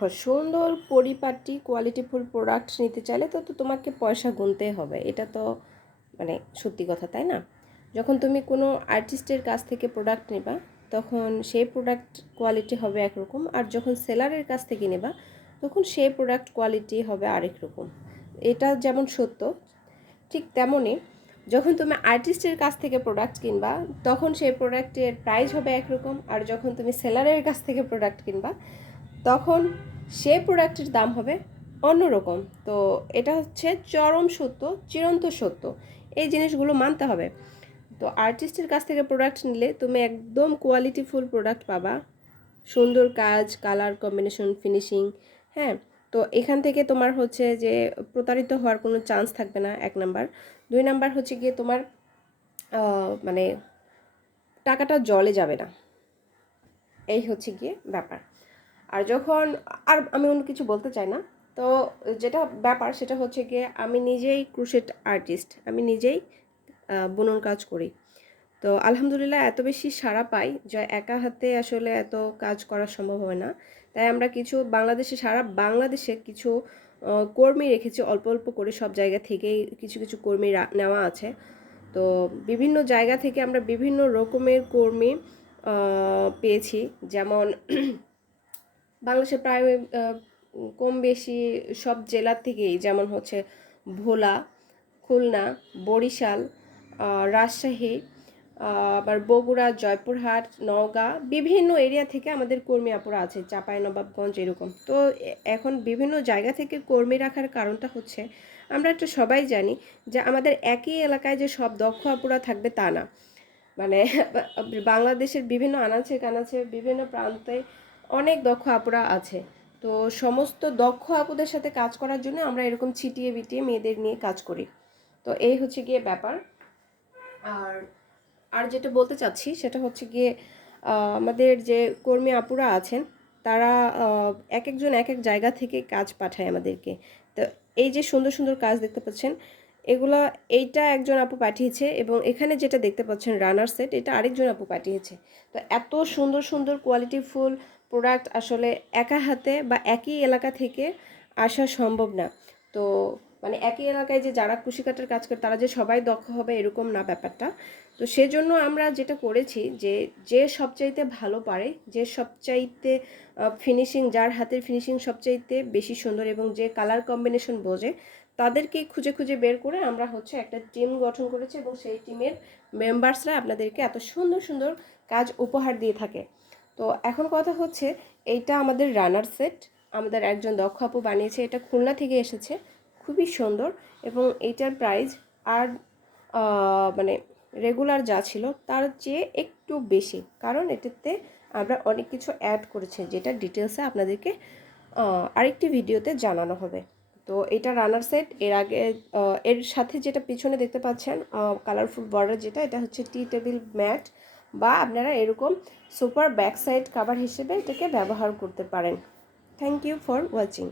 দেখো, সুন্দর পরিপাটি কোয়ালিটিফুল প্রোডাক্ট নিতে চাইলে তো তোমাকে পয়সা গুনতে হবে, এটা তো মানে সত্যি কথা, তাই না? যখন তুমি কোনো আর্টিস্টের কাছ থেকে প্রোডাক্ট নেবা তখন সেই প্রোডাক্ট কোয়ালিটি হবে একরকম, আর যখন সেলারের কাছ থেকে নেবা তখন সেই প্রোডাক্ট কোয়ালিটি হবে আরেক রকম। এটা যেমন সত্য, ঠিক তেমনই যখন তুমি আর্টিস্টের কাছ থেকে প্রোডাক্ট কিনবা তখন সেই প্রোডাক্টের প্রাইস হবে একরকম, আর যখন তুমি সেলারের কাছ থেকে প্রোডাক্ট কিনবা তখন সেই প্রোডাক্টের দাম হবে অন্যরকম। তো এটা হচ্ছে চরম সত্য, চিরন্ত সত্য, এই জিনিসগুলো মানতে হবে। তো আর্টিস্টের কাছ থেকে প্রোডাক্ট নিলে তুমি একদম কোয়ালিটিফুল প্রোডাক্ট পাবা, সুন্দর কাজ, কালার কম্বিনেশন, ফিনিশিং। হ্যাঁ, তো এখান থেকে তোমার হচ্ছে যে প্রতারিত হওয়ার কোনো চান্স থাকবে না, এক নাম্বার। দুই নাম্বার হচ্ছে গিয়ে তোমার মানে টাকাটা জলে যাবে না, এই হচ্ছে গিয়ে ব্যাপার। আর যখন, আর আমি অন্য কিছু বলতে চাই না। তো যেটা ব্যাপার সেটা হচ্ছে গিয়ে আমি নিজেই ক্রোশেট আর্টিস্ট, আমি নিজেই বুনন কাজ করি। তো আলহামদুলিল্লাহ এত বেশি সাড়া পাই যা একা হাতে আসলে এত কাজ করা সম্ভব হয় না। তাই আমরা কিছু বাংলাদেশে, সারা বাংলাদেশে কিছু কর্মী রেখেছি, অল্প অল্প করে সব জায়গা থেকেই কিছু কিছু কর্মী নেওয়া আছে। তো বিভিন্ন জায়গা থেকে আমরা বিভিন্ন রকমের কর্মী পেয়েছি। যেমন বাংলাদেশের প্রায় কম বেশি সব জেলার থেকেই, যেমন হচ্ছে ভোলা, খুলনা, বরিশাল, রাজশাহী, আবার বগুড়া, জয়পুরহাট, নওগাঁ, বিভিন্ন এরিয়া থেকে আমাদের কর্মী আপুরা আছে, চাঁপাইনবাবগঞ্জ এরকম। তো এখন বিভিন্ন জায়গা থেকে কর্মী রাখার কারণটা হচ্ছে আমরা একটা সবাই জানি যে আমাদের একই এলাকায় যে সব দক্ষ আপুরা থাকবে তা না। মানে বাংলাদেশের বিভিন্ন আনাচে কানাচে বিভিন্ন প্রান্তে অনেক দক্ষ আপুরা আছে। তো সমস্ত দক্ষ আপুদের সাথে কাজ করার জন্য আমরা এরকম ছিটিয়ে বিটিয়ে মেয়েদের নিয়ে কাজ করি। তো এই হচ্ছে গিয়ে ব্যাপার। আর আর যেটা বলতে চাচ্ছি সেটা হচ্ছে গিয়ে আমাদের যে কর্মী আপুরা আছেন তারা এক একজন এক এক জায়গা থেকে কাজ পাঠায় আমাদেরকে। তো এই যে সুন্দর সুন্দর কাজ দেখতে পাচ্ছেন এগুলা, এইটা একজন আপু পাঠিয়েছে, এবং এখানে যেটা দেখতে পাচ্ছেন রানার সেট, এটা আরেকজন আপু পাঠিয়েছে। তো এত সুন্দর সুন্দর কোয়ালিটিফুল প্রোডাক্ট আসলে একা হাতে বা একই এলাকা থেকে আসা সম্ভব না। তো মানে একই এলাকায় যে যারা কুশিকাটার কাজ করে তারা যে সবাই দক্ষ হবে এরকম না ব্যাপারটা। তো সেজন্য আমরা যেটা করেছি যে যে সবচাইতে ভালো পারে, যে সবচাইতে ফিনিশিং, যার হাতের ফিনিশিং সবচাইতে বেশি সুন্দর এবং যে কালার কম্বিনেশন বোঝে তাদেরকে খুঁজে খুঁজে বের করে আমরা হচ্ছে একটা টিম গঠন করেছি, এবং সেই টিমের মেম্বার্সরা আপনাদেরকে এত সুন্দর সুন্দর কাজ উপহার দিয়ে থাকে। তো এখন কথা হচ্ছে এইটা আমাদের রানার সেট, আমাদের একজন দক্ষ আপু বানিয়েছে, এটা খুলনা থেকে এসেছে, খুবই সুন্দর। এবং এইটার প্রাইস আর মানে রেগুলার যা ছিল তার চেয়ে একটু বেশি, কারণ এটাতে আমরা অনেক কিছু অ্যাড করেছি যেটা ডিটেলসে আপনাদেরকে আরেকটি ভিডিওতে জানানো হবে। তো এটা রানার সেট। এর আগে এর সাথে যেটা পিছনে দেখতে পাচ্ছেন কালারফুল বর্ডার, যেটা এটা হচ্ছে টি টেবিল ম্যাট, বা আপনারা এরকম সুপার ব্যাক সাইড কাভার হিসেবে এটাকে ব্যবহার করতে পারেন। Thank you for watching.